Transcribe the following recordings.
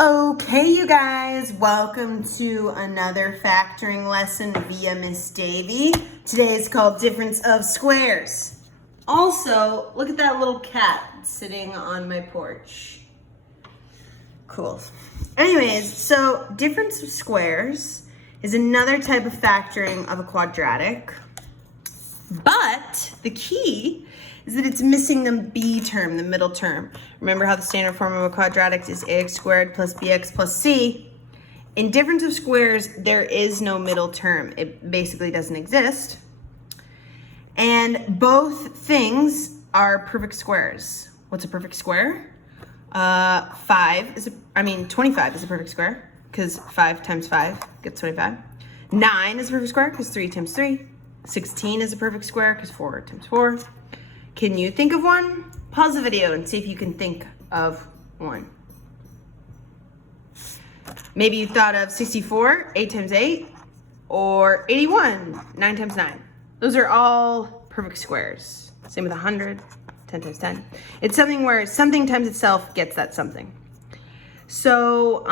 Okay, you guys, welcome to another factoring lesson via Miss Davy. Today is called Difference of Squares. Also, look at that little cat sitting on my porch. Cool. Anyways, so difference of squares is another type of factoring of a quadratic, but the key is that it's missing the b term, the middle term. Remember how the standard form of a quadratic is ax squared plus bx plus c? In difference of squares, there is no middle term. It basically doesn't exist. And both things are perfect squares. What's a perfect square? 25 is a perfect square because 5 times 5 gets 25. 9 is a perfect square because 3 times 3. 16 is a perfect square because 4 times 4. Can you think of one? Pause the video and see if you can think of one. Maybe you thought of 64, 8 times 8, or 81, 9 times 9. Those are all perfect squares. Same with 100, 10 times 10. It's something where something times itself gets that something. So,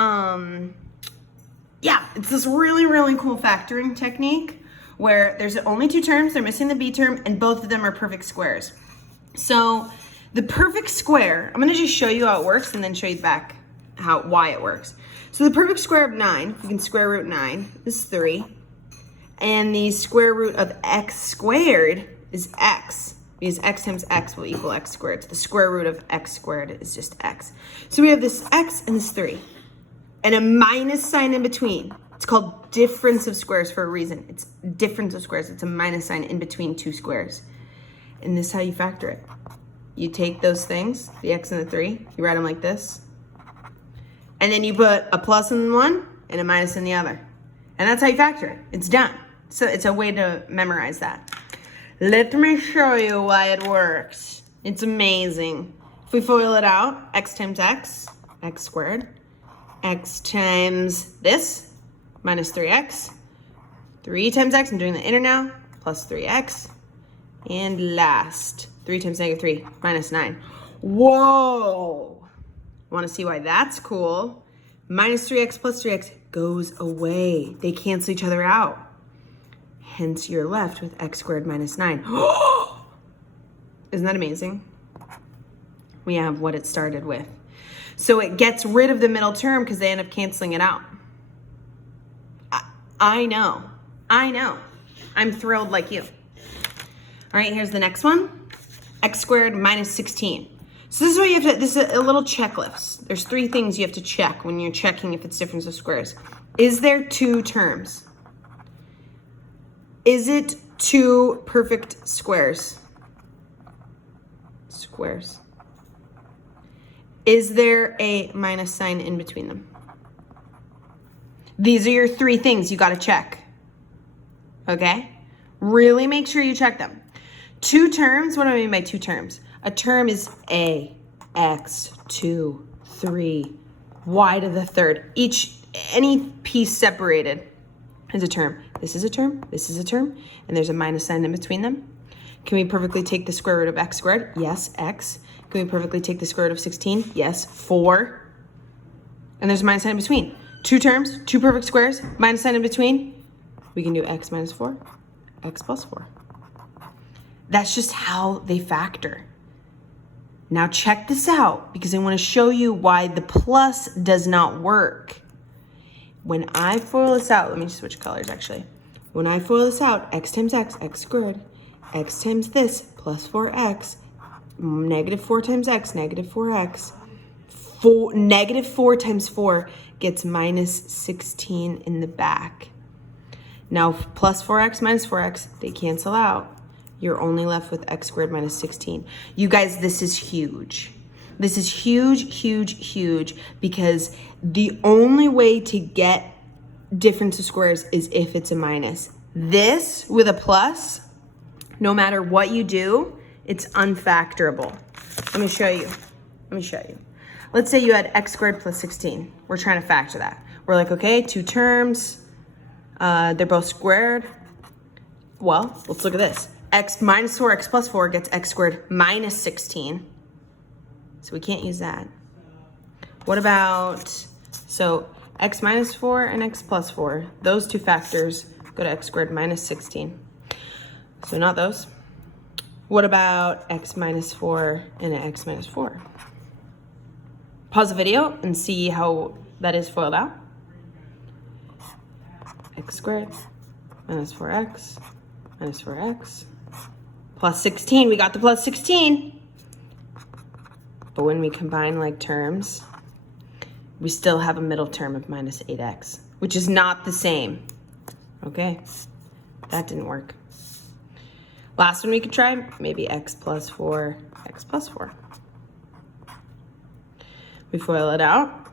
yeah, it's this really, really cool factoring technique where there's only two terms, they're missing the b term, and both of them are perfect squares. So the perfect square, I'm gonna just show you how it works and then show you back why it works. So the perfect square of 9, you can square root 9, is 3. And the square root of x squared is x, because x times x will equal x squared. So the square root of x squared is just x. So we have this x and this 3, and a minus sign in between. It's called difference of squares for a reason. It's difference of squares. It's a minus sign in between two squares. And this is how you factor it. You take those things, the x and the 3, you write them like this. And then you put a plus in one and a minus in the other. And that's how you factor it. It's done. So it's a way to memorize that. Let me show you why it works. It's amazing. If we FOIL it out, x times x, x squared. X times this, minus 3x. 3 times x, I'm doing the inner now, plus 3x. And last, 3 times negative 3, minus 9. Whoa! Want to see why that's cool? Minus 3x plus 3x goes away. They cancel each other out. Hence, you're left with x squared minus 9. Isn't that amazing? We have what it started with. So it gets rid of the middle term because they end up canceling it out. I know. I'm thrilled like you. All right, here's the next one. X squared minus 16. So this is what you have to, this is a little checklist. There's 3 things you have to check when you're checking if it's difference of squares. Is there 2 terms? Is it 2 perfect squares? Squares. Is there a minus sign in between them? These are your 3 things you gotta check. Okay? Really make sure you check them. 2 terms, what do I mean by 2 terms? A term is a, x, 2, 3, y to the third. Any piece separated is a term. This is a term, this is a term, and there's a minus sign in between them. Can we perfectly take the square root of x squared? Yes, x. Can we perfectly take the square root of 16? Yes, 4. And there's a minus sign in between. 2 terms, 2 perfect squares, minus sign in between. We can do x minus 4, x plus 4. That's just how they factor. Now check this out because I want to show you why the plus does not work. When I FOIL this out, let me just switch colors actually. When I FOIL this out, x times x, x squared, x times this, plus 4x, negative 4 times x, negative 4x, negative 4 times 4 gets minus 16 in the back. Now plus 4x minus 4x, they cancel out. You're only left with x squared minus 16. You guys, this is huge. This is huge, huge, huge because the only way to get difference of squares is if it's a minus. This with a plus, no matter what you do, it's unfactorable. Let me show you. Let's say you had x squared plus 16. We're trying to factor that. We're like, okay, 2 terms. They're both squared. Well, let's look at this. X minus 4, x plus 4 gets x squared minus 16. So we can't use that. What about So x minus 4 and x plus 4, those two factors go to x squared minus 16. So not those. What about x minus 4 and x minus 4? Pause the video and see how that is FOILed out. X squared minus 4x minus 4x plus 16. We got the plus 16. But when we combine like terms, we still have a middle term of minus 8x, which is not the same. Okay, that didn't work. Last one we could try, maybe x plus 4, x plus 4. We FOIL it out.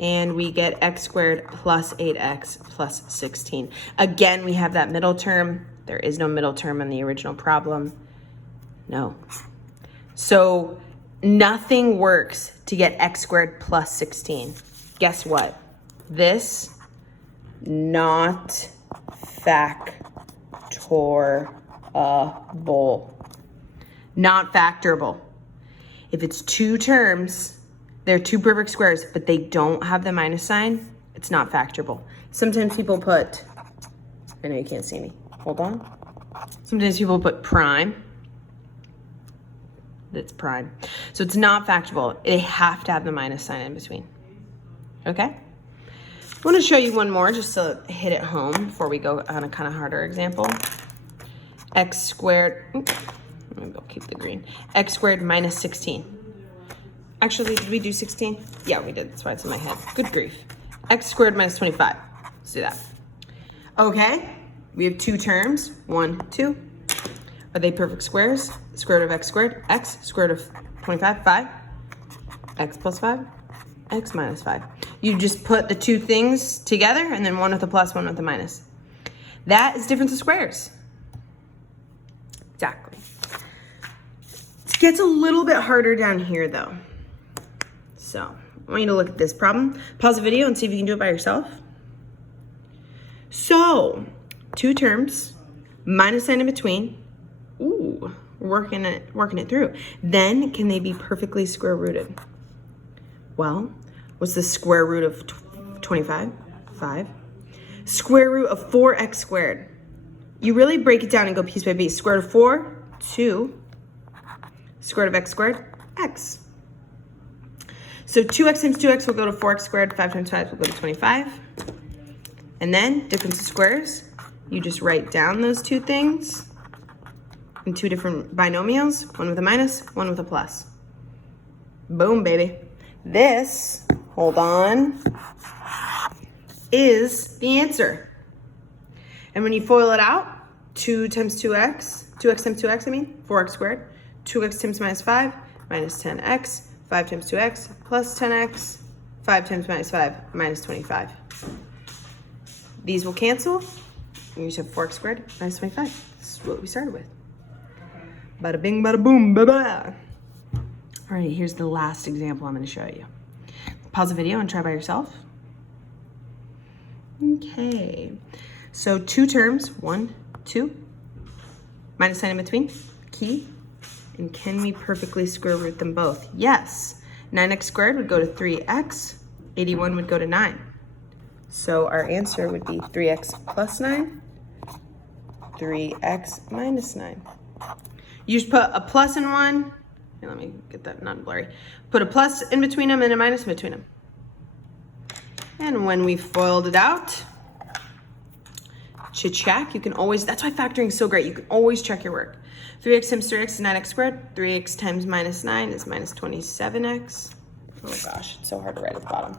And we get x squared plus 8x plus 16. Again, we have that middle term. There is no middle term in the original problem. No. So nothing works to get x squared plus 16. Guess what? This not factorable. Not factorable. If it's two terms, they're two perfect squares, but they don't have the minus sign, it's not factorable. Sometimes people put, I know you can't see me, hold on. Sometimes people put prime. That's prime. So it's not factorable. They have to have the minus sign in between. Okay? I want to show you one more just to hit it home before we go on a kind of harder example. X squared, maybe I'll keep the green. X squared minus 16. Actually, did we do 16? Yeah, we did. That's why it's in my head. Good grief. X squared minus 25. Let's do that. Okay, we have two terms. 1, 2. Are they perfect squares? Square root of x squared, x, square root of 25, 5. X plus 5, x minus 5. You just put the two things together and then one with a plus, one with a minus. That is difference of squares. Exactly. It gets a little bit harder down here though. So I want you to look at this problem. Pause the video and see if you can do it by yourself. So, two terms, minus sign in between. Ooh, working it through. Then can they be perfectly square rooted? Well, what's the square root of 25? 5. Square root of 4x squared. You really break it down and go piece by piece. Square root of 4, 2. Square root of x squared, x. So 2x times 2x will go to 4x squared, 5 times 5 will go to 25. And then, difference of squares, you just write down those two things in two different binomials, one with a minus, one with a plus. Boom, baby. This, hold on, is the answer. And when you FOIL it out, 2 times 2x, 2x times 2x, 4x squared, 2x times minus 5, minus 10x, 5 times 2x plus 10x, 5 times minus 5, minus 25. These will cancel. You just have 4x squared minus 25. This is what we started with. Bada bing, bada boom, bada. All right, here's the last example I'm going to show you. Pause the video and try by yourself. Okay. So two terms, 1, 2. Minus sign in between, key. And can we perfectly square root them both? Yes. 9x squared would go to 3x. 81 would go to 9. So our answer would be 3x plus 9, 3x minus 9. You just put a plus in one. Here, let me get that non-blurry. Put a plus in between them and a minus in between them. And when we FOILed it out, to check, you can always, that's why factoring is so great. You can always check your work. 3x times 3x is 9x squared. 3x times minus 9 is minus 27x. Oh gosh, it's so hard to write at the bottom.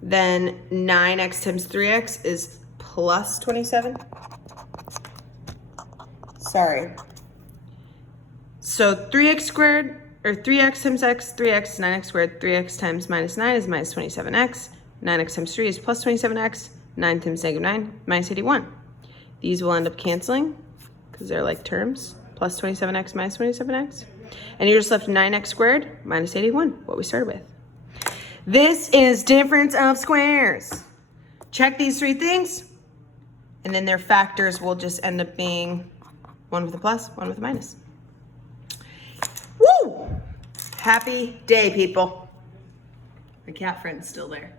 Then 9x times 3x is plus 27. Sorry. So 3x squared, or 3x times x, 3x is 9x squared. 3x times minus 9 is minus 27x. 9x times 3 is plus 27x. 9 times negative 9, minus 81. These will end up canceling because they're like terms. Plus 27x minus 27x. And you're just left 9x squared minus 81, what we started with. This is difference of squares. Check these three things, and then their factors will just end up being one with a plus, one with a minus. Happy day, people. My cat friend's still there.